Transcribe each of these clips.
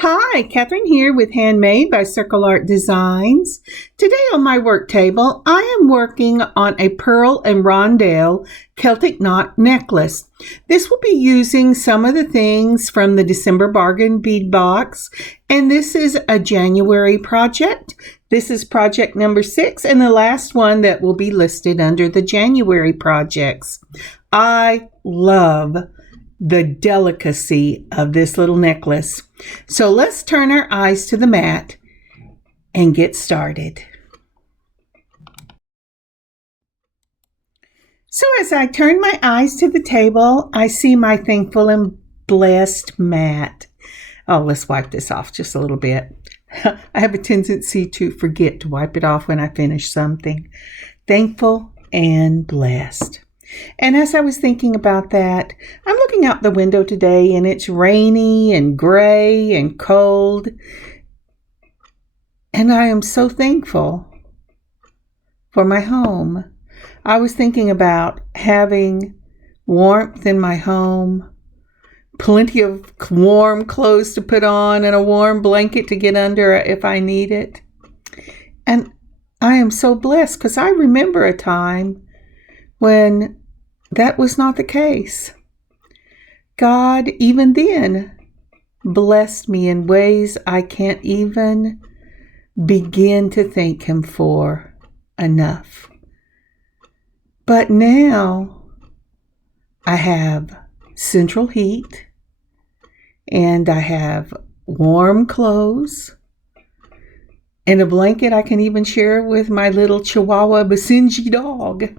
Hi, Kathryn here with Handmade by Circle Art Designs. Today on my work table, I am working on a Pearl and Rondelle Celtic knot necklace. This will be using some of the things from the December Bargain Bead Box, and this is a January project. This is project number 6 and the last one that will be listed under the January projects. I love the delicacy of this little necklace. So let's turn our eyes to the mat and get started. So as I turn my eyes to the table, I see my thankful and blessed mat. Oh, let's wipe this off just a little bit. I have a tendency to forget to wipe it off when I finish something. Thankful and blessed. And as I was thinking about that, I'm looking out the window today and it's rainy and gray and cold. And I am so thankful for my home. I was thinking about having warmth in my home, plenty of warm clothes to put on and a warm blanket to get under if I need it. And I am so blessed because I remember a time when that was not the case. God, even then, blessed me in ways I can't even begin to thank Him for enough. But now I have central heat and I have warm clothes and a blanket I can even share with my little Chihuahua Basenji dog.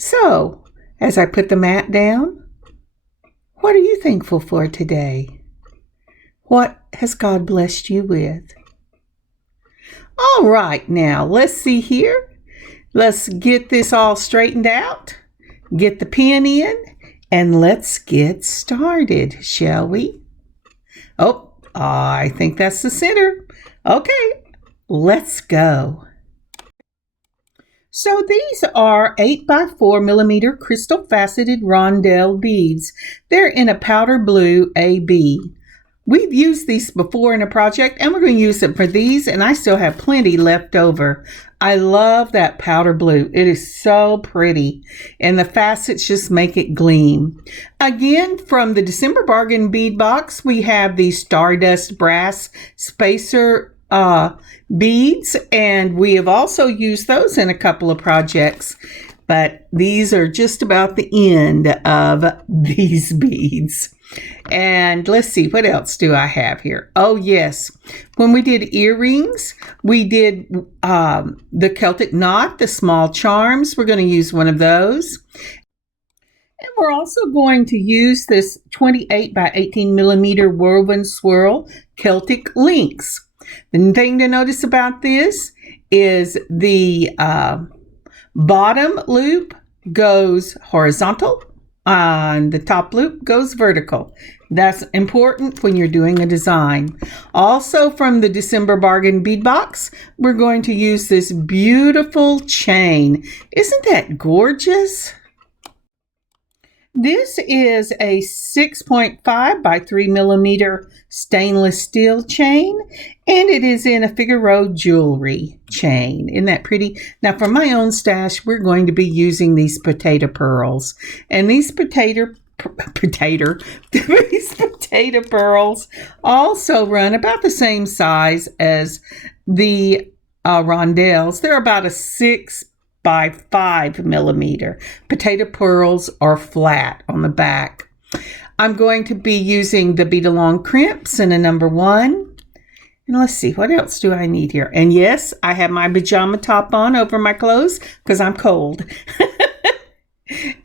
So, as I put the mat down, what are you thankful for today? What has God blessed you with? All right, now let's see here. Let's get this all straightened out, get the pen in, and let's get started, shall we? Oh, I think that's the center. Okay, let's go. So these are 8x4mm crystal faceted rondelle beads. They're in a powder blue AB. We've used these before in a project and we're going to use them for these, and I still have plenty left over. I love that powder blue. It is so pretty and the facets just make it gleam. Again, from the December Bargain Bead Box, we have the Stardust Brass Spacer beads, and we have also used those in a couple of projects, but these are just about the end of these beads. And let's see, what else do I have here? Oh yes, when we did earrings, we did the Celtic knot, the small charms. We're going to use one of those. And we're also going to use this 28x18mm woven swirl Celtic links. The thing to notice about this is the bottom loop goes horizontal and the top loop goes vertical. That's important when you're doing a design. Also from the December Bargain Bead Box, we're going to use this beautiful chain. Isn't that gorgeous? This is a 6.5 by 3mm stainless steel chain, and it is in a Figaro jewelry chain. Isn't that pretty? Now for my own stash, we're going to be using these potato pearls, and these potato pearls also run about the same size as the rondelles. They're about a 6 by 5mm. Potato pearls are flat on the back. I'm going to be using the bead along crimps in a number 1. And let's see, what else do I need here? And yes, I have my pajama top on over my clothes because I'm cold.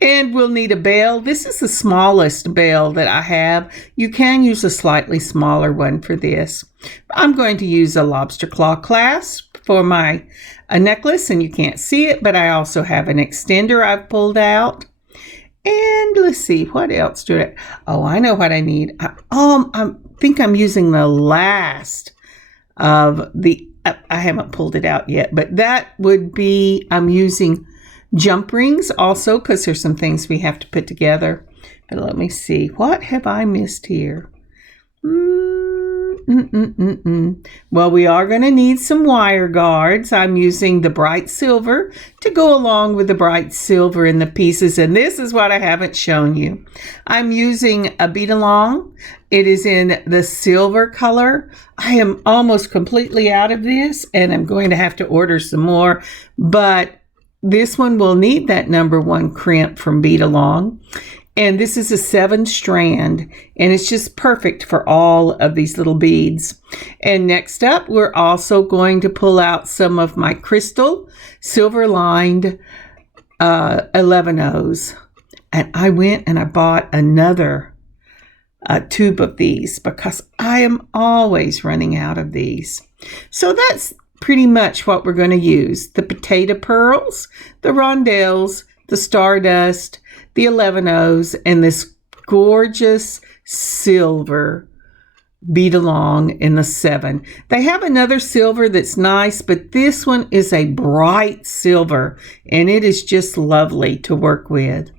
And we'll need a bell. This is the smallest bell that I have. You can use a slightly smaller one for this. I'm going to use a lobster claw clasp for my necklace, and you can't see it, but I also have an extender I've pulled out. And let's see, what else do I? Oh, I know what I need. I think I'm using the last of the, I haven't pulled it out yet, but that would be, I'm using jump rings also because there's some things we have to put together. But let me see, what have I missed here? Well, we are going to need some wire guards. I'm using the bright silver to go along with the bright silver in the pieces, and this is what I haven't shown you. I'm using a bead along. It is in the silver color. I am almost completely out of this, and I'm going to have to order some more, but this one will need that number 1 crimp from bead along. And this is a 7-strand, and it's just perfect for all of these little beads. And next up, we're also going to pull out some of my crystal silver-lined 11-Os. And I went and I bought another tube of these because I am always running out of these. So that's pretty much what we're going to use. The potato pearls, the rondelles, the stardust, the 11-Os, and this gorgeous silver bead along in the 7. They have another silver that's nice, but this one is a bright silver, and it is just lovely to work with.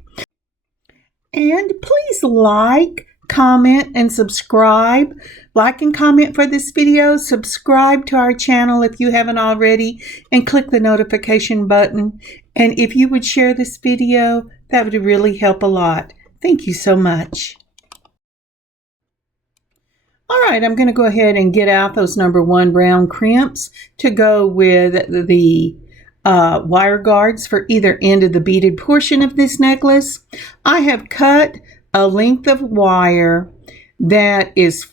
And please like, comment, and subscribe. Like and comment for this video. Subscribe to our channel if you haven't already, and click the notification button. And if you would share this video, that would really help a lot. Thank you so much. All right, I'm going to go ahead and get out those number 1 brown crimps to go with the wire guards for either end of the beaded portion of this necklace. I have cut a length of wire that is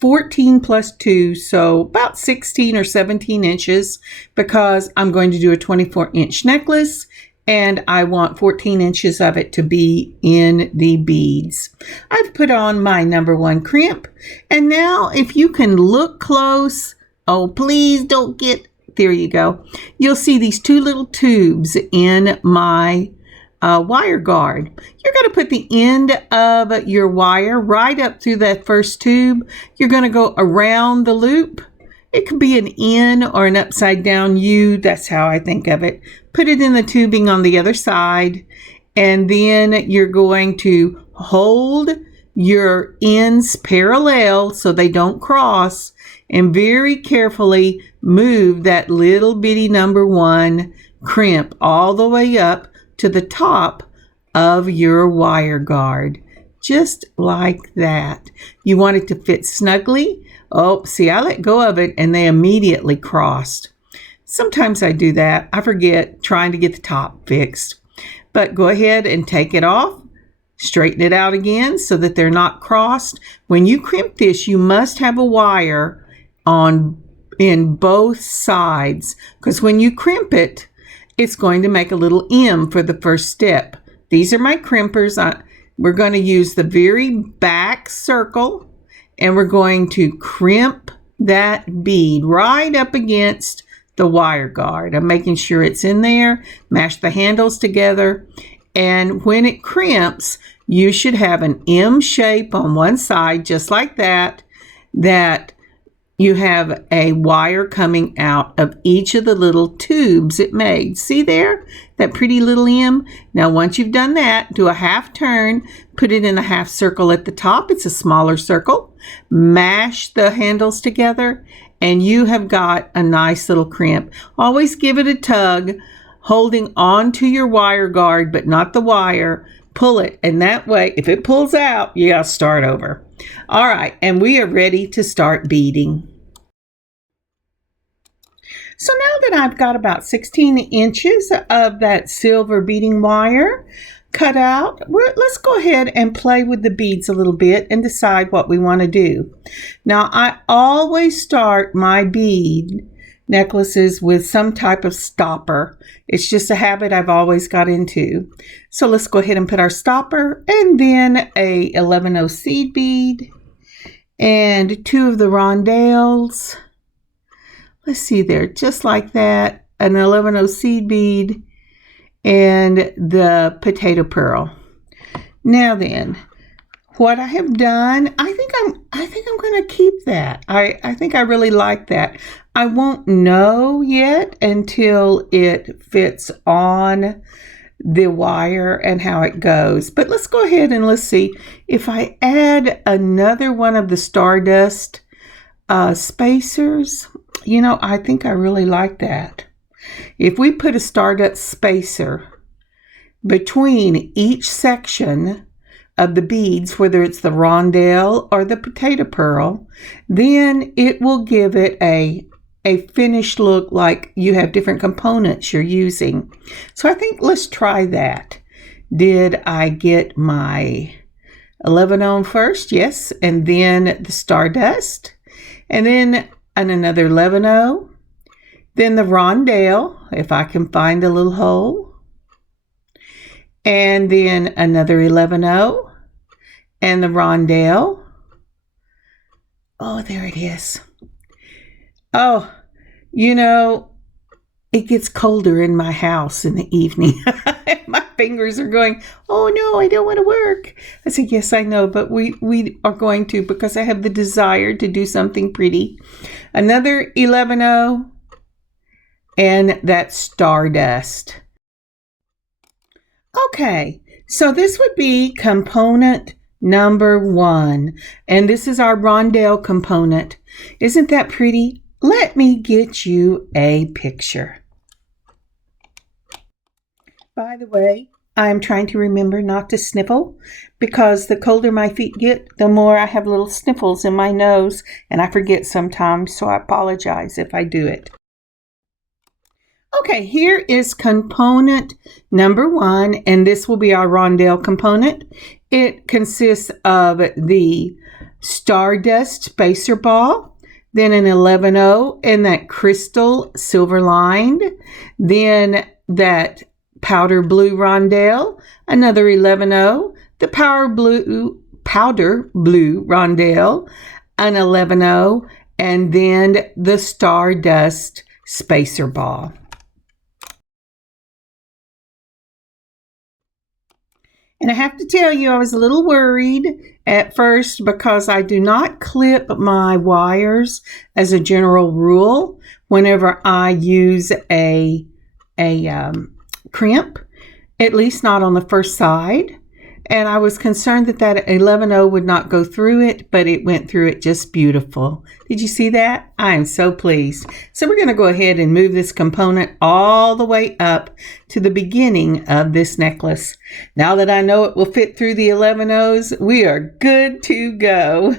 14 plus 2, so about 16 or 17 inches, because I'm going to do a 24-inch necklace, and I want 14 inches of it to be in the beads. I've put on my number 1 crimp, and now if you can look close, oh, please don't get, there you go. You'll see these 2 little tubes in my wire guard. You're going to put the end of your wire right up through that first tube. You're going to go around the loop. It could be an N or an upside down U. That's how I think of it. Put it in the tubing on the other side, and then you're going to hold your ends parallel so they don't cross, and very carefully move that little bitty number 1 crimp all the way up to the top of your wire guard, just like that. You want it to fit snugly. Oh, see, I let go of it and they immediately crossed. Sometimes I do that. I forget trying to get the top fixed. But go ahead and take it off. Straighten it out again so that they're not crossed. When you crimp this, you must have a wire in both sides, because when you crimp it, it's going to make a little M for the first step. These are my crimpers. We're going to use the very back circle, and we're going to crimp that bead right up against the wire guard. I'm making sure it's in there. Mash the handles together, and when it crimps, you should have an M shape on one side, just like that, that you have a wire coming out of each of the little tubes it made. See there? That pretty little M? Now, once you've done that, do a half turn, put it in a half circle at the top. It's a smaller circle. Mash the handles together, and you have got a nice little crimp. Always give it a tug, holding on to your wire guard, but not the wire. Pull it, and that way, if it pulls out, you gotta start over. All right, and we are ready to start beading. So now that I've got about 16 inches of that silver beading wire cut out, let's go ahead and play with the beads a little bit and decide what we want to do. Now, I always start my bead necklaces with some type of stopper. It's just a habit I've always got into. So let's go ahead and put our stopper, and then a 11-O seed bead and 2 of the rondelles. Let's see there, just like that, an 11-O seed bead and the potato pearl. Now then, what I have done, I think I'm going to keep that. I think I really like that. I won't know yet until it fits on the wire and how it goes. But let's go ahead and let's see if I add another one of the stardust spacers, you know, I think I really like that. If we put a stardust spacer between each section of the beads, whether it's the rondelle or the potato pearl, then it will give it a finished look like you have different components you're using. So I think let's try that. Did I get my 11 on first? Yes. And then the stardust. And then another 11-0. Then the rondelle, if I can find the little hole. And then another 11-0. And the rondelle. Oh, there it is. Oh, you know, it gets colder in my house in the evening. My fingers are going, oh no, I don't want to work. I said, yes, I know, but we are going to, because I have the desire to do something pretty. Another 11-0 and that stardust. Okay, so this would be component number 1, and this is our rondelle component. Isn't that pretty? Let me get you a picture. By the way, I'm trying to remember not to sniffle, because the colder my feet get, the more I have little sniffles in my nose, and I forget sometimes, so I apologize if I do it. Okay, here is component number 1, and this will be our rondelle component. It consists of the stardust spacer ball, then an 11-0 and that crystal silver lined, then that powder blue rondelle, another 11-0, the powder blue rondelle, an 11-0, and then the stardust spacer ball. And I have to tell you, I was a little worried at first because I do not clip my wires as a general rule whenever I use a crimp, at least not on the first side. And I was concerned that that 11-0 would not go through it, but it went through it just beautiful. Did you see that? I am so pleased. So we're going to go ahead and move this component all the way up to the beginning of this necklace. Now that I know it will fit through the 11-0s, we are good to go.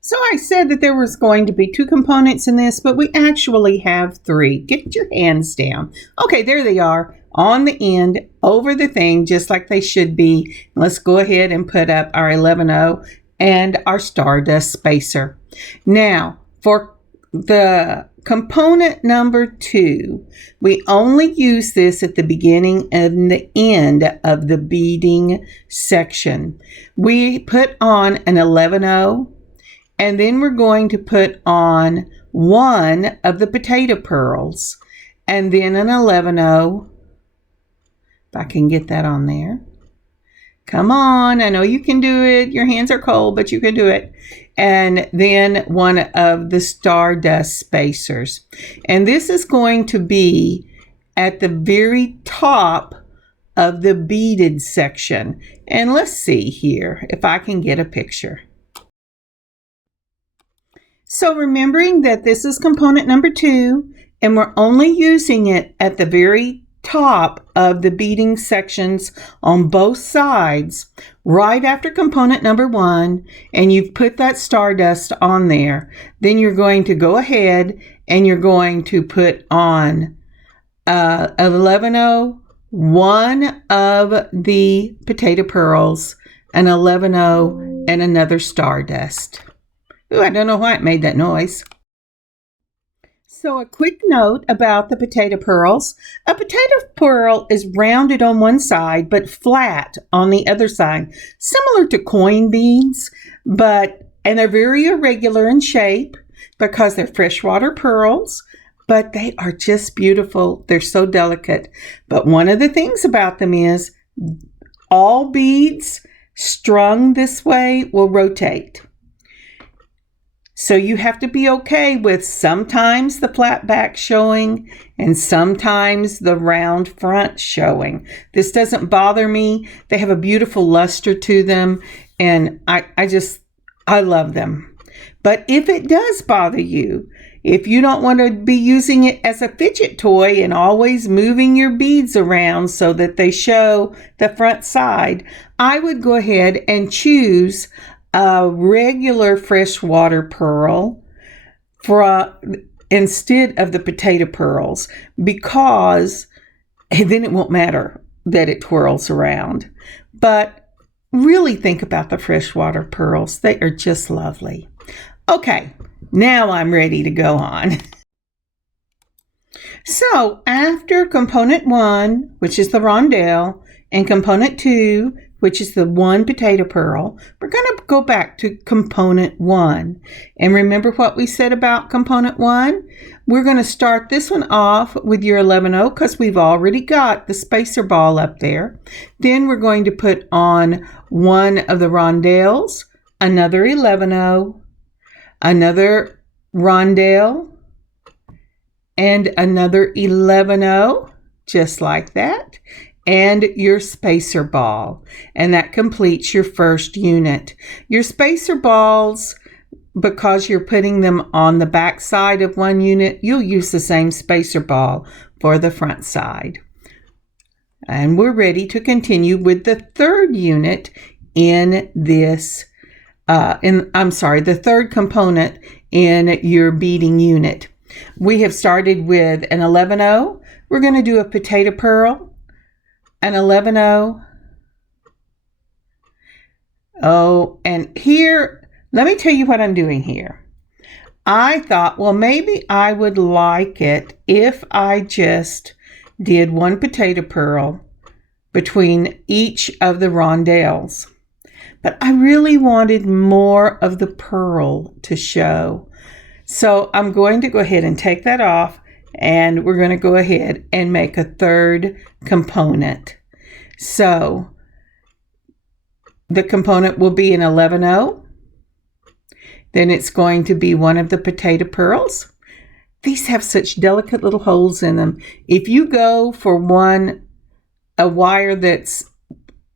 So I said that there was going to be 2 components in this, but we actually have 3. Get your hands down. Okay, there they are on the end over the thing, just like they should be. Let's go ahead and put up our 11-0 and our stardust spacer. Now, for the component number 2, we only use this at the beginning and the end of the beading section. We put on an 11-0, and then we're going to put on one of the potato pearls, and then an 11-0. If I can get that on there. Come on, I know you can do it. Your hands are cold, but you can do it. And then one of the stardust spacers. And this is going to be at the very top of the beaded section. And let's see here if I can get a picture. So remembering that this is component number 2, and we're only using it at the very top of the beading sections on both sides, right after component number 1, and you've put that stardust on there, then you're going to go ahead and you're going to put on 11-0, one of the potato pearls, an 11-0, and another stardust. Ooh, I don't know why it made that noise. So a quick note about the potato pearls. A potato pearl is rounded on one side but flat on the other side, similar to coin beads, and they're very irregular in shape because they're freshwater pearls, but they are just beautiful. They're so delicate. But one of the things about them is all beads strung this way will rotate. So you have to be okay with sometimes the flat back showing and sometimes the round front showing. This doesn't bother me. They have a beautiful luster to them, and I I love them. But if it does bother you, if you don't want to be using it as a fidget toy and always moving your beads around so that they show the front side, I would go ahead and choose a regular freshwater pearl instead of the potato pearls, because then it won't matter that it twirls around. But really think about the freshwater pearls. They are just lovely. Okay, now I'm ready to go on. So after component 1, which is the rondelle, and component 2, which is the 1 potato pearl, we're going to go back to component 1. And remember what we said about component 1? We're going to start this one off with your 11-0 because we've already got the spacer ball up there. Then we're going to put on one of the rondelles, another 11-0, another rondelle, and another 11-0, just like that, and your spacer ball. And that completes your first unit. Your spacer balls, because you're putting them on the back side of one unit, you'll use the same spacer ball for the front side. And we're ready to continue with the third unit in this, the third component in your beading unit. We have started with an 11-0. We're going to do a potato pearl, an 11-0. Oh, and here, let me tell you what I'm doing here. I thought, well, maybe I would like it if I just did one potato pearl between each of the rondelles. But I really wanted more of the pearl to show. So I'm going to go ahead and take that off, and we're going to go ahead and make a third component. So the component will be an 11-0. Then it's going to be one of the potato pearls. These have such delicate little holes in them. If you go for a wire that's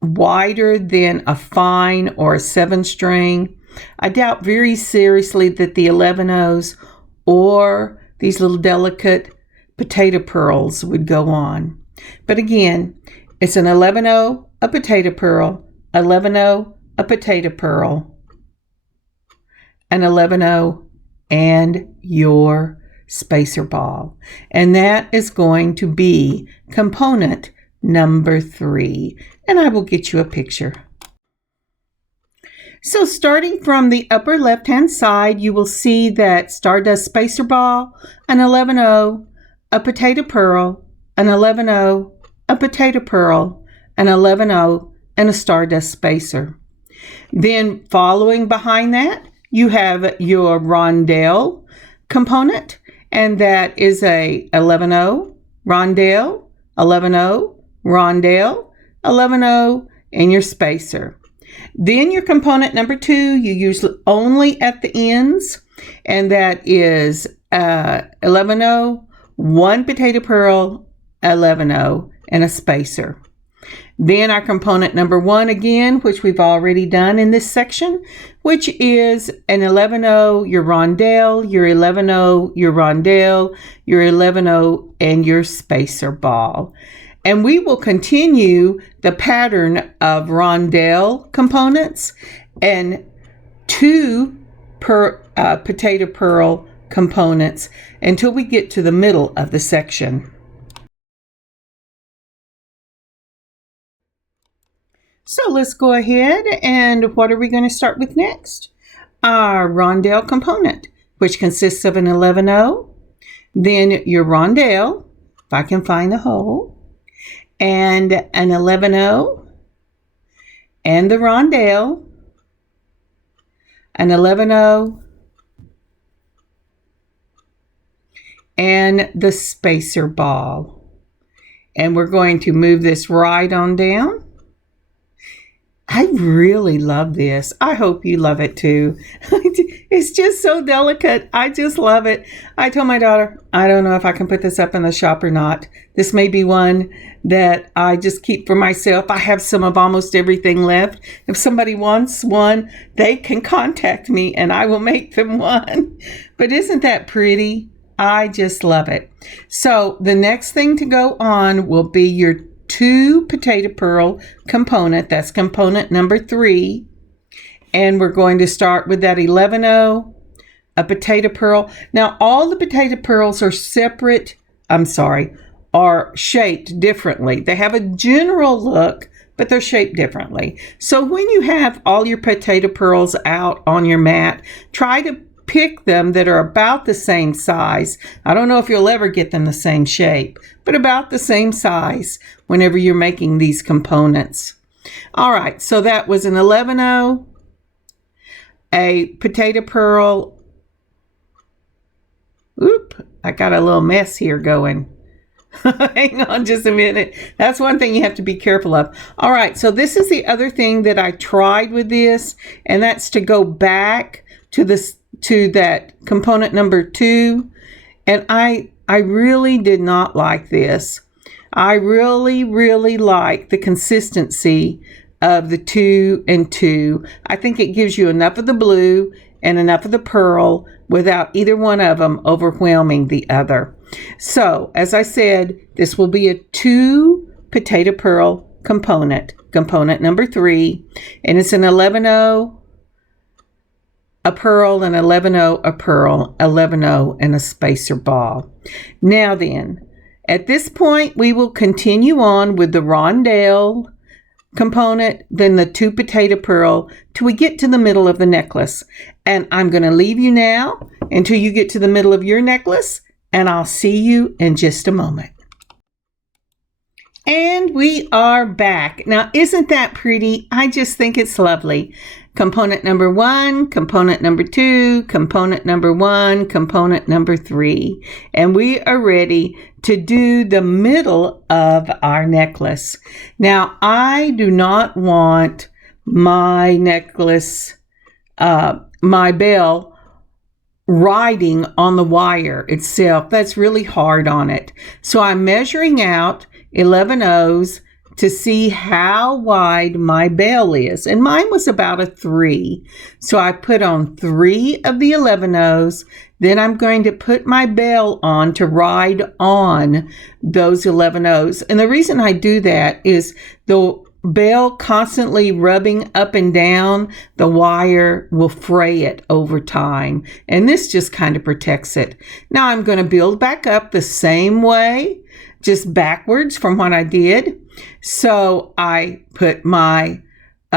wider than a fine or a 7-string, I doubt very seriously that the 11-0s or these little delicate potato pearls would go on. But again, it's an 11-0, a potato pearl, 11-0, a potato pearl, an 11-0, and your spacer ball. And that is going to be component number 3. And I will get you a picture. So starting from the upper left-hand side, you will see that stardust spacer ball, an 11-0, a potato pearl, an 11-0, a potato pearl, an 11-0, and a stardust spacer. Then following behind that, you have your rondelle component, and that is a 11-0, rondelle, 11-0, rondelle, 11-0, and your spacer. Then your component number 2, you use only at the ends, and that is 11-0, 1 potato pearl, 11-0, and a spacer. Then our component number 1 again, which we've already done in this section, which is an 11-0, your rondelle, your 11-0, your rondelle, your 11-0, and your spacer ball. And we will continue the pattern of rondelle components and 2 potato pearl components until we get to the middle of the section. So let's go ahead, and what are we going to start with next? Our rondelle component, which consists of an 11-0, then your rondelle, if I can find the hole, and an 11-0, and the rondelle, an 11-0, and the spacer ball. And we're going to move this right on down. I really love this. I hope you love it too. It's just so delicate. I just love it. I told my daughter, I don't know if I can put this up in the shop or not. This may be one that I just keep for myself. I have some of almost everything left. If somebody wants one, they can contact me and I will make them one. But isn't that pretty? I just love it. So the next thing to go on will be your 2 potato pearl component. That's component number 3. And we're going to start with that 11-0, a potato pearl. Now, all the potato pearls are are shaped differently. They have a general look, but they're shaped differently. So when you have all your potato pearls out on your mat, try to pick them that are about the same size. I don't know if you'll ever get them the same shape, but about the same size whenever you're making these components. All right, so that was an 11-0, a potato pearl. Oop, I got a little mess here going. Hang on just a minute. That's one thing you have to be careful of. All right, so this is the other thing that I tried with this, and that's to go back to that component number 2, and I really did not like this. I really like the consistency of the 2 and 2. I think it gives you enough of the blue and enough of the pearl without either one of them overwhelming the other. So as I said, this will be a 2 potato pearl component number 3, and it's an 11-0 a pearl, and 11-0 a pearl, 11-0 and a spacer ball. Now then, at this point, we will continue on with the rondelle component, then the 2 potato pearl, till we get to the middle of the necklace. And I'm going to leave you now until you get to the middle of your necklace, and I'll see you in just a moment. And we are back. Now, isn't that pretty? I just think it's lovely. Component number 1, component number 2, component number 1, component number 3. And we are ready to do the middle of our necklace. Now, I do not want my necklace, my bell, riding on the wire itself. That's really hard on it. So I'm measuring out 11 O's to see how wide my bell is. And mine was about a 3. So I put on 3 of the 11 O's. Then I'm going to put my bell on to ride on those 11 O's. And the reason I do that is the bell constantly rubbing up and down the wire will fray it over time. And this just kind of protects it. Now I'm going to build back up the same way, just backwards from what I did. So I put my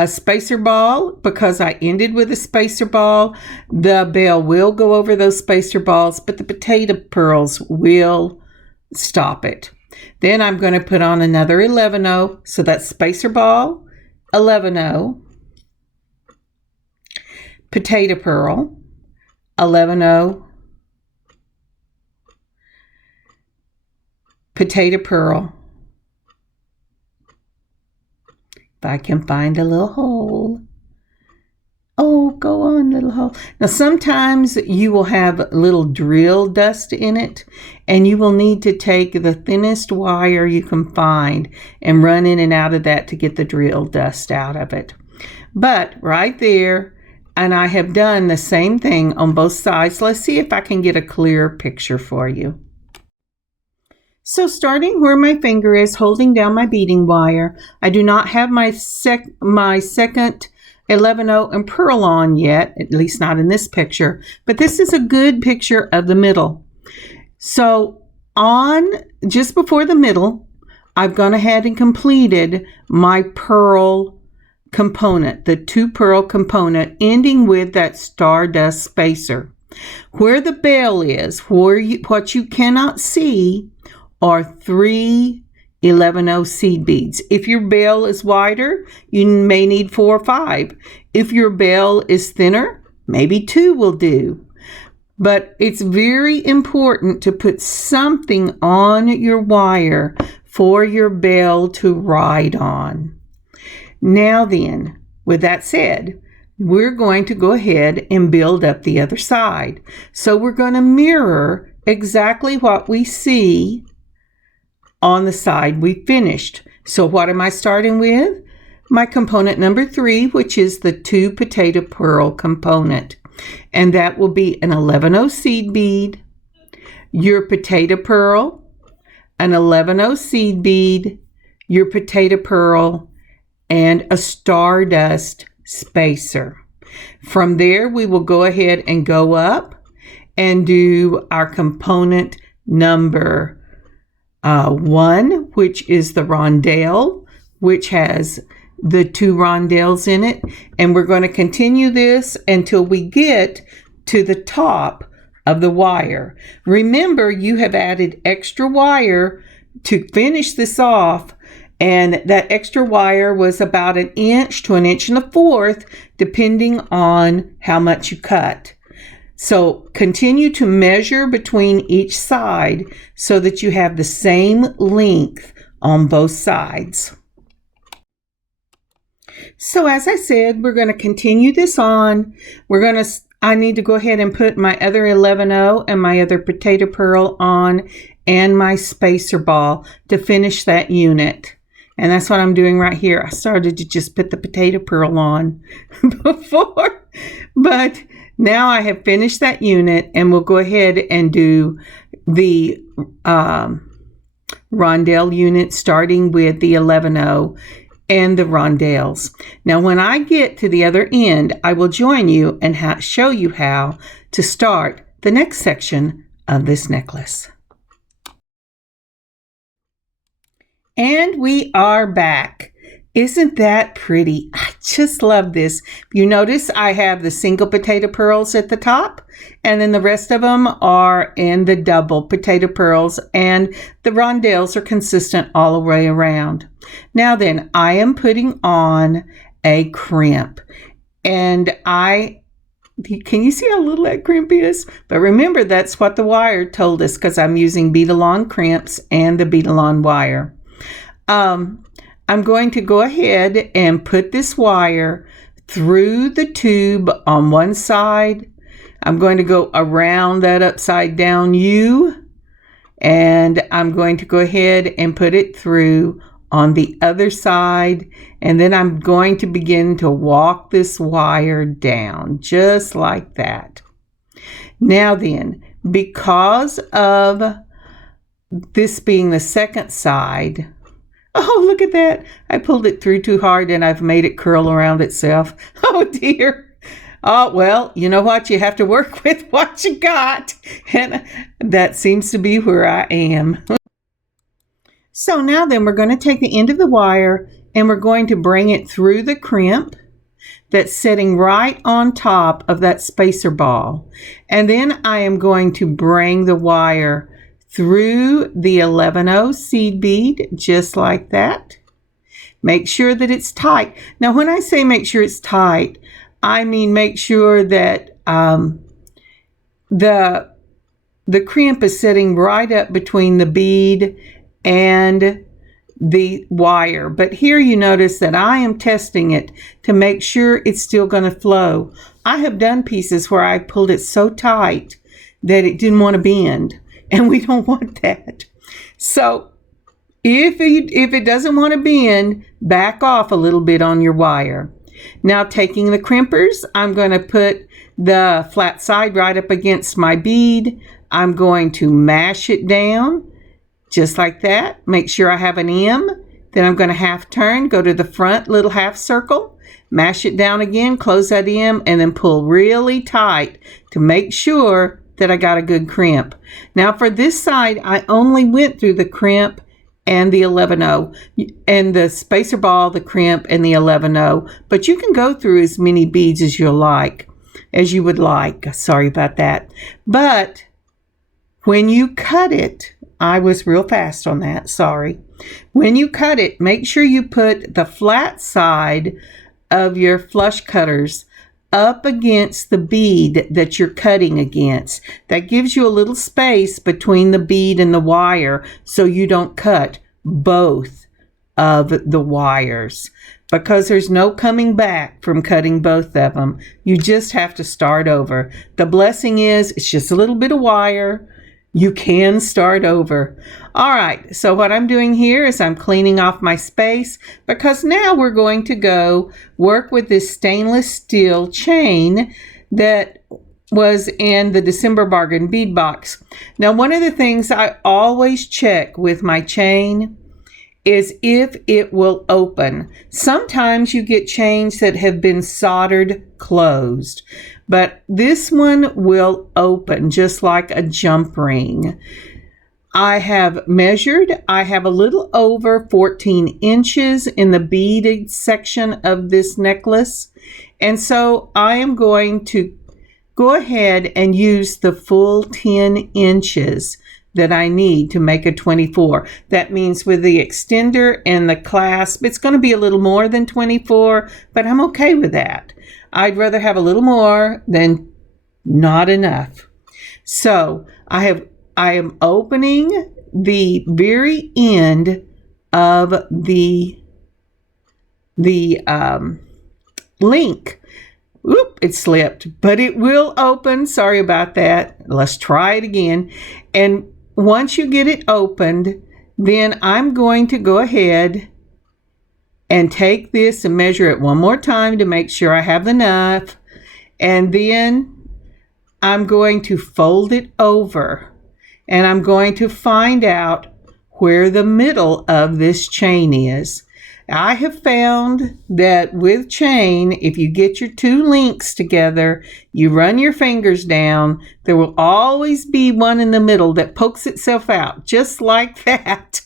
spacer ball, because I ended with a spacer ball. The bell will go over those spacer balls, but the potato pearls will stop it. Then I'm going to put on another 11-0. So that's spacer ball, 11-0, potato pearl, 11-0, potato pearl. If I can find a little hole. Oh, go on, little hole. Now, sometimes you will have little drill dust in it, and you will need to take the thinnest wire you can find and run in and out of that to get the drill dust out of it. But right there, and I have done the same thing on both sides. Let's see if I can get a clearer picture for you. So starting where my finger is holding down my beading wire, I do not have my second 11-0 and pearl on yet, at least not in this picture, but this is a good picture of the middle. So on just before the middle, I've gone ahead and completed my pearl component, the 2 pearl component, ending with that stardust spacer. Where the bell is, what you cannot see are 3 11-0 seed beads. If your bell is wider, you may need 4 or 5. If your bell is thinner, maybe 2 will do. But it's very important to put something on your wire for your bell to ride on. Now then, with that said, we're going to go ahead and build up the other side. So we're going to mirror exactly what we see on the side we finished. So what am I starting with? My component number 3, which is the 2 potato pearl component. And that will be an 11-0 seed bead, your potato pearl, an 11-0 seed bead, your potato pearl, and a stardust spacer. From there, we will go ahead and go up and do our component number 1, which is the rondelle, which has the 2 rondelles in it. And we're going to continue this until we get to the top of the wire. Remember, you have added extra wire to finish this off, and that extra wire was about 1 inch to 1 1/4 inches, depending on how much you cut. So continue to measure between each side so that you have the same length on both sides. So as I said, we're going to continue this on. I need to go ahead and put my other 11-0 and my other potato pearl on and my spacer ball to finish that unit. And that's what I'm doing right here. I started to just put the potato pearl on before, but now I have finished that unit, and we'll go ahead and do the rondelle unit, starting with the 11-0 and the rondelles. Now, when I get to the other end, I will join you and show you how to start the next section of this necklace. And we are back. Isn't that pretty? I just love this. You notice I have the single potato pearls at the top, and then the rest of them are in the double potato pearls, and the rondelles are consistent all the way around. Now then, I am putting on a crimp, and can you see how little that crimp is? But remember, that's what the wire told us, because I'm using bead-along crimps and the bead-along wire. I'm going to go ahead and put this wire through the tube on one side. I'm going to go around that upside down U, and I'm going to go ahead and put it through on the other side, and then I'm going to begin to walk this wire down just like that. Now then, because of this being the second side, oh, look at that. I pulled it through too hard and I've made it curl around itself. Oh dear. Oh, well, you know what? You have to work with what you got. And that seems to be where I am. So now then, we're going to take the end of the wire and we're going to bring it through the crimp that's sitting right on top of that spacer ball. And then I am going to bring the wire through the 11-0 seed bead, just like that. Make sure that it's tight. Now, when I say make sure it's tight, I mean make sure that the crimp is sitting right up between the bead and the wire. But here you notice that I am testing it to make sure it's still going to flow. I have done pieces where I pulled it so tight that it didn't want to bend, and we don't want that. So if it doesn't want to bend, back off a little bit on your wire. Now, taking the crimpers, I'm going to put the flat side right up against my bead. I'm going to mash it down just like that. Make sure I have an M. Then I'm going to half turn, go to the front little half circle, mash it down again, close that M, and then pull really tight to make sure that I got a good crimp. Now for this side, I only went through the crimp and the 11-0, and the spacer ball, the crimp, and the 11-0, but you can go through as many beads as you would like. Sorry about that. But when you cut it, I was real fast on that, sorry. When you cut it, make sure you put the flat side of your flush cutters up against the bead that you're cutting against. That gives you a little space between the bead and the wire so you don't cut both of the wires. because there's no coming back from cutting both of them. You just have to start over. The blessing is it's just a little bit of wire. You can start over. All right, so what I'm doing here is I'm cleaning off my space because now we're going to go work with this stainless steel chain that was in the December Bargain Bead Box. Now, one of the things I always check with my chain is if it will open. Sometimes you get chains that have been soldered closed, but this one will open just like a jump ring. I have measured. I have a little over 14 inches in the beaded section of this necklace. And so I am going to go ahead and use the full 10 inches that I need to make a 24. That means with the extender and the clasp, it's going to be a little more than 24, but I'm okay with that. I'd rather have a little more than not enough. So I am opening the very end of the link. Oop, it slipped, but it will open. Sorry about that. Let's try it again. And once you get it opened, then I'm going to go ahead and take this and measure it one more time to make sure I have enough. And then I'm going to fold it over and I'm going to find out where the middle of this chain is. I have found that with chain, if you get your two links together, you run your fingers down, there will always be one in the middle that pokes itself out, just like that.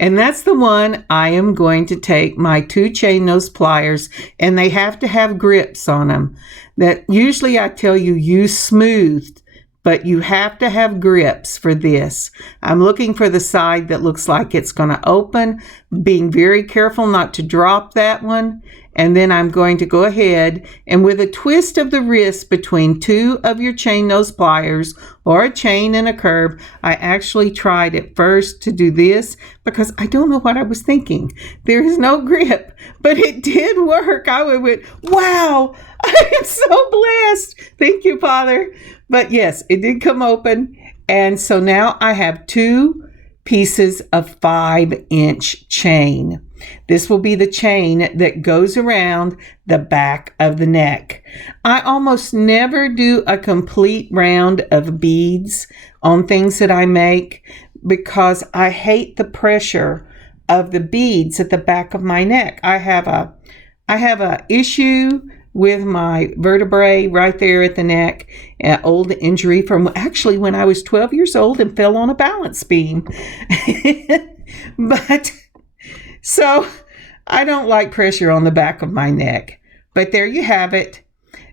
And that's the one I am going to take my two chain nose pliers, and they have to have grips on them. That usually I tell you use smooth, but you have to have grips for this. I'm looking for the side that looks like it's going to open, being very careful not to drop that one. And then I'm going to go ahead and with a twist of the wrist between two of your chain nose pliers or a chain and a curve, I actually tried at first to do this because I don't know what I was thinking. There is no grip, but it did work. I went, wow, I am so blessed. Thank you, Father. But yes, it did come open. And so now I have two pieces of 5-inch chain. This will be the chain that goes around the back of the neck. I almost never do a complete round of beads on things that I make because I hate the pressure of the beads at the back of my neck. I have a issue with my vertebrae right there at the neck, an old injury from actually when I was 12 years old and fell on a balance beam. But so I don't like pressure on the back of my neck, but there you have it.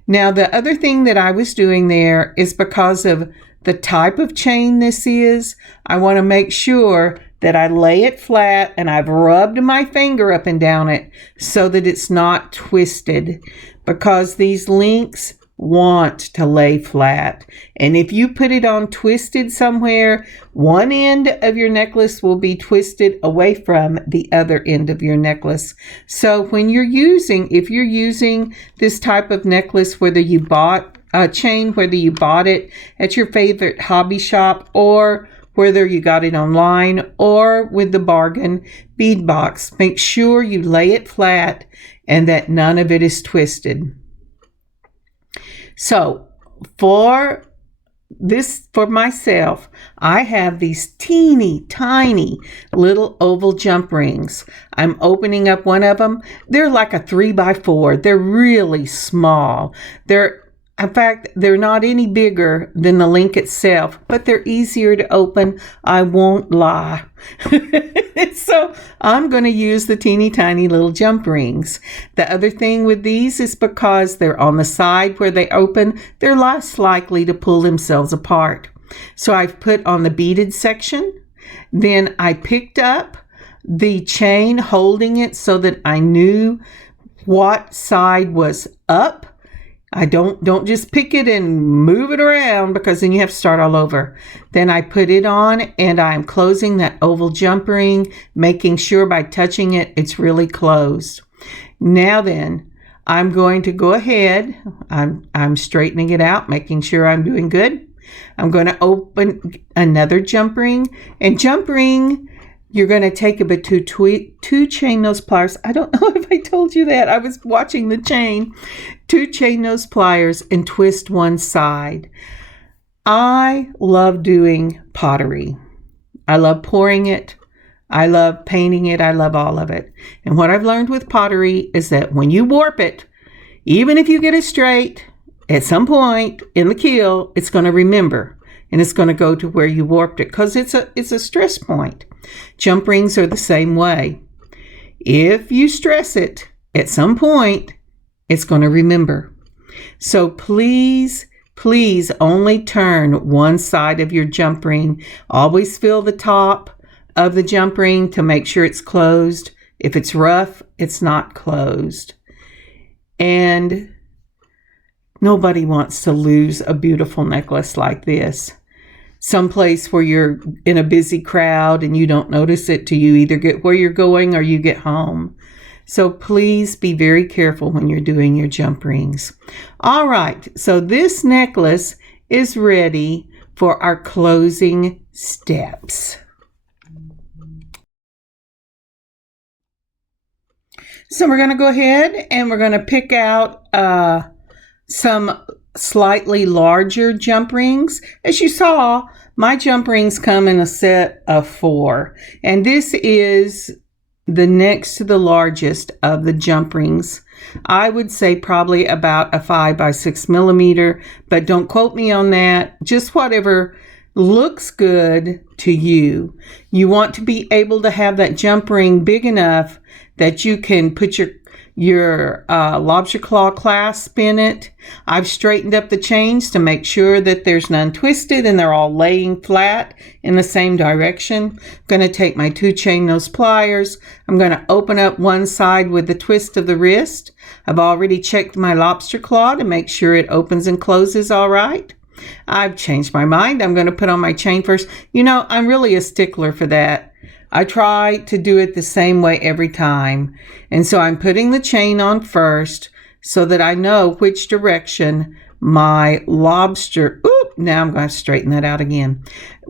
Now, the other thing that I was doing there is because of the type of chain this is, I want to make sure that I lay it flat and I've rubbed my finger up and down it so that it's not twisted, because these links want to lay flat. And if you put it on twisted somewhere, one end of your necklace will be twisted away from the other end of your necklace. So when if you're using this type of necklace, whether you bought a chain, whether you bought it at your favorite hobby shop or whether you got it online or with the bargain bead box, make sure you lay it flat and that none of it is twisted. So for myself, I have these teeny tiny little oval jump rings. I'm opening up one of them. They're like a 3x4. They're really small. In fact, they're not any bigger than the link itself, but they're easier to open. I won't lie. So I'm going to use the teeny tiny little jump rings. The other thing with these is because they're on the side where they open, they're less likely to pull themselves apart. So I've put on the beaded section. Then I picked up the chain holding it so that I knew what side was up. I don't just pick it and move it around because then you have to start all over. Then I put it on and I'm closing that oval jump ring, making sure by touching it, it's really closed. Now then, I'm going to go ahead. I'm straightening it out, making sure I'm doing good. I'm going to open another jump ring. And jump ring, you're going to take about two chain nose pliers. I don't know if I told you that. I was watching the chain. 2 chain nose pliers and twist one side. I love doing pottery. I love pouring it. I love painting it. I love all of it. And what I've learned with pottery is that when you warp it, even if you get it straight, at some point in the keel, it's going to remember and it's going to go to where you warped it because it's a stress point. Jump rings are the same way. If you stress it, at some point, it's going to remember. So please only turn one side of your jump ring. Always feel the top of the jump ring to make sure it's closed. If it's rough, it's not closed. And nobody wants to lose a beautiful necklace like this. Someplace where you're in a busy crowd and you don't notice it till you either get where you're going or you get home. So please be very careful when you're doing your jump rings. All right, so this necklace is ready for our closing steps. So we're going to go ahead and we're going to pick out some slightly larger jump rings. As you saw, my jump rings come in a set of 4. And this is the next to the largest of the jump rings. I would say probably about a 5 by 6 millimeter, but don't quote me on that. Just whatever looks good to you. You want to be able to have that jump ring big enough that you can put your lobster claw clasp in it. I've straightened up the chains to make sure that there's none twisted and they're all laying flat in the same direction. I'm going to take my 2 chain nose pliers. I'm going to open up one side with the twist of the wrist. I've already checked my lobster claw to make sure it opens and closes all right. I've changed my mind. I'm going to put on my chain first. You know, I'm really a stickler for that. I try to do it the same way every time. And so I'm putting the chain on first so that I know which direction my lobster, now I'm going to straighten that out again,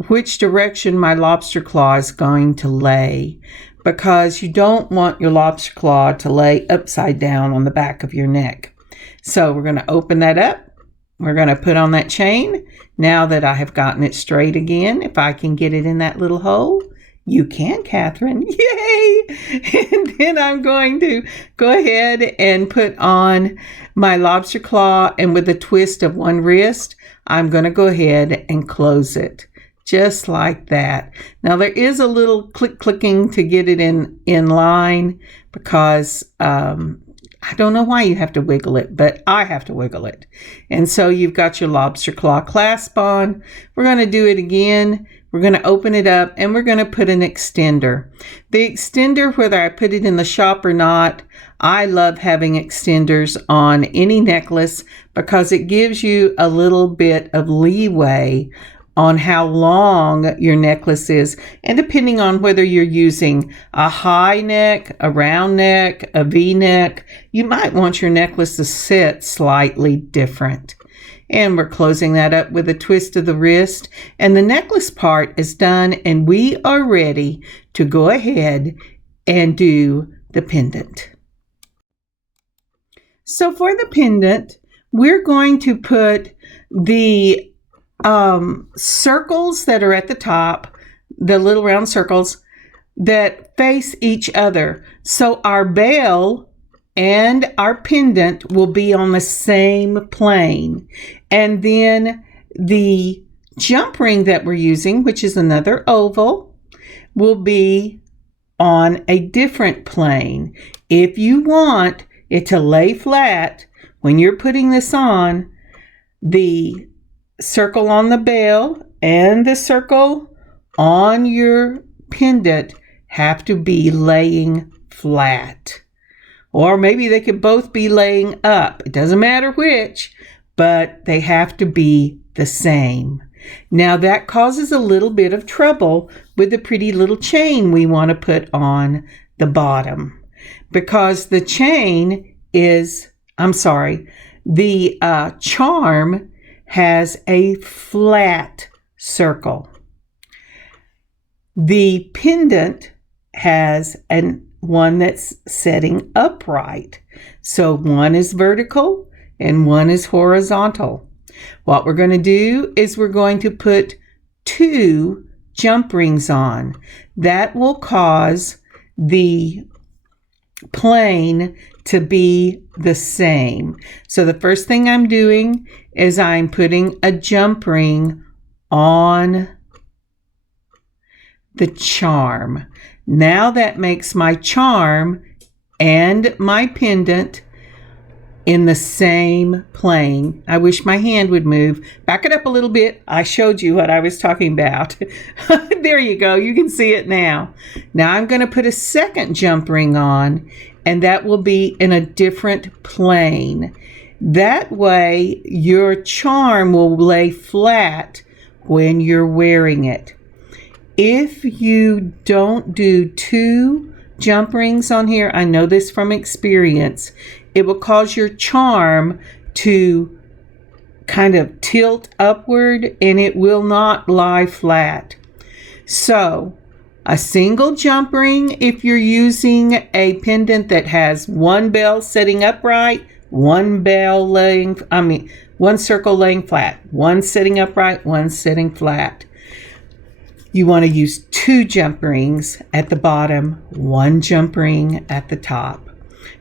which direction my lobster claw is going to lay, because you don't want your lobster claw to lay upside down on the back of your neck. So we're going to open that up. We're going to put on that chain. Now that I have gotten it straight again, if I can get it in that little hole. You can, Kathryn. Yay! And then I'm going to go ahead and put on my lobster claw, and with a twist of one wrist, I'm going to go ahead and close it. Just like that. Now there is a little clicking to get it in line because I don't know why you have to wiggle it, but I have to wiggle it. And so you've got your lobster claw clasp on. We're going to do it again. We're going to open it up and we're going to put an extender. The extender, whether I put it in the shop or not, I love having extenders on any necklace because it gives you a little bit of leeway on how long your necklace is. And depending on whether you're using a high neck, a round neck, a V neck, you might want your necklace to sit slightly different. And we're closing that up with a twist of the wrist. And the necklace part is done, and we are ready to go ahead and do the pendant. So for the pendant, we're going to put the circles that are at the top, the little round circles that face each other. So our bell and our pendant will be on the same plane. And then the jump ring that we're using, which is another oval, will be on a different plane. If you want it to lay flat when you're putting this on, the circle on the bell and the circle on your pendant have to be laying flat. Or maybe they could both be laying up. It doesn't matter which, but they have to be the same. Now that causes a little bit of trouble with the pretty little chain we want to put on the bottom. because the chain is, the charm has a flat circle. The pendant has one that's setting upright. So one is vertical and one is horizontal. What we're going to do is we're going to put 2 jump rings on. That will cause the plane to be the same. So the first thing I'm doing is I'm putting a jump ring on the charm. Now that makes my charm and my pendant in the same plane. I wish my hand would move. Back it up a little bit. I showed you what I was talking about. There you go. You can see it now. Now I'm going to put a second jump ring on, and that will be in a different plane. That way your charm will lay flat when you're wearing it. If you don't do 2 jump rings on here, I know this from experience, it will cause your charm to kind of tilt upward and it will not lie flat. So a single jump ring if you're using a pendant that has 1 bell sitting upright, 1 circle laying flat, 1 sitting upright, 1 sitting flat. You want to use 2 jump rings at the bottom, 1 jump ring at the top.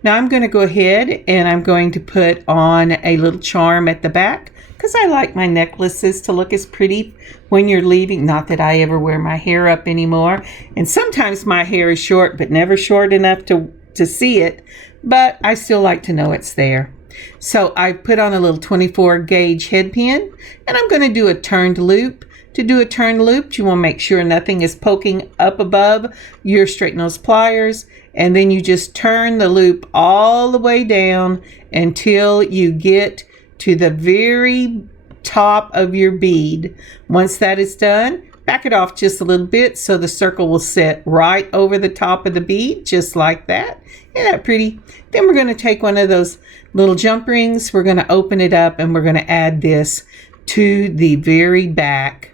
Now I'm going to go ahead and I'm going to put on a little charm at the back because I like my necklaces to look as pretty when you're leaving. Not that I ever wear my hair up anymore. And sometimes my hair is short, but never short enough to see it. But I still like to know it's there. So I put on a little 24 gauge head pin and I'm going to do a turned loop. To do a turned loop, you want to make sure nothing is poking up above your straight nose pliers, and then you just turn the loop all the way down until you get to the very top of your bead. Once that is done, back it off just a little bit so the circle will sit right over the top of the bead, just like that. Isn't that pretty? Then we're going to take one of those little jump rings, we're going to open it up, and we're going to add this to the very back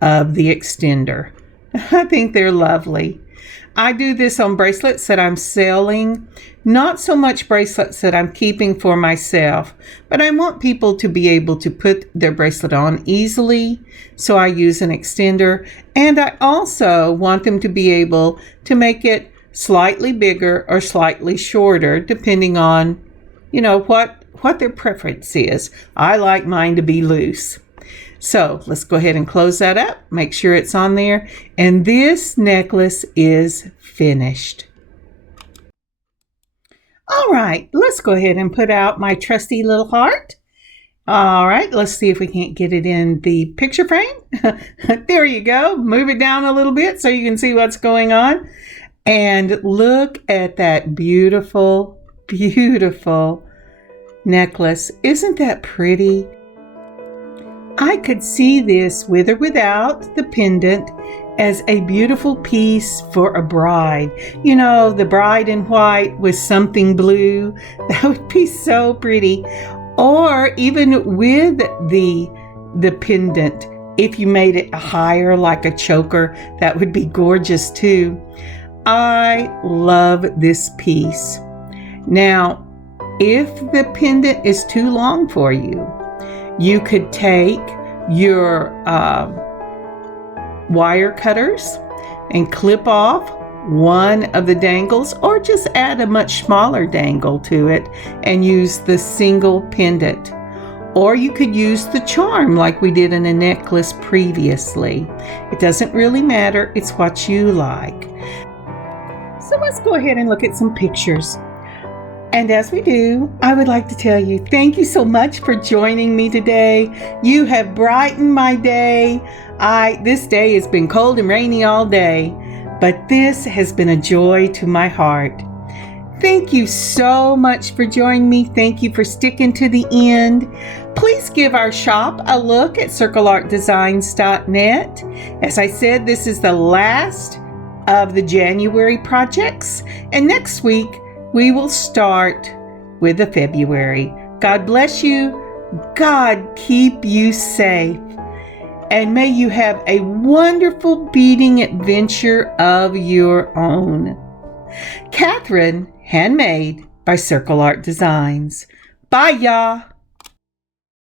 of the extender. I think they're lovely. I do this on bracelets that I'm selling, not so much bracelets that I'm keeping for myself, but I want people to be able to put their bracelet on easily, so I use an extender, and I also want them to be able to make it slightly bigger or slightly shorter depending on, what their preference is. I like mine to be loose. So let's go ahead and close that up, make sure it's on there, and this necklace is finished. All right, let's go ahead and put out my trusty little heart. All right, let's see if we can't get it in the picture frame. There you go. Move it down a little bit so you can see what's going on. And look at that beautiful, beautiful necklace. Isn't that pretty? I could see this with or without the pendant as a beautiful piece for a bride. The bride in white with something blue. That would be so pretty. Or even with the pendant, if you made it higher like a choker, that would be gorgeous too. I love this piece. Now, if the pendant is too long for you, you could take your wire cutters and clip off one of the dangles, or just add a much smaller dangle to it and use the single pendant. Or you could use the charm like we did in a necklace previously. It doesn't really matter, it's what you like. So let's go ahead and look at some pictures. And as we do, I would like to tell you, thank you so much for joining me today. You have brightened my day. This day has been cold and rainy all day, but this has been a joy to my heart. Thank you so much for joining me. Thank you for sticking to the end. Please give our shop a look at circleartdesigns.net. As I said, this is the last of the January projects, and next week we will start with the February. God bless you. God keep you safe. And may you have a wonderful beading adventure of your own. Kathryn, handmade by Circle Art Designs. Bye, y'all.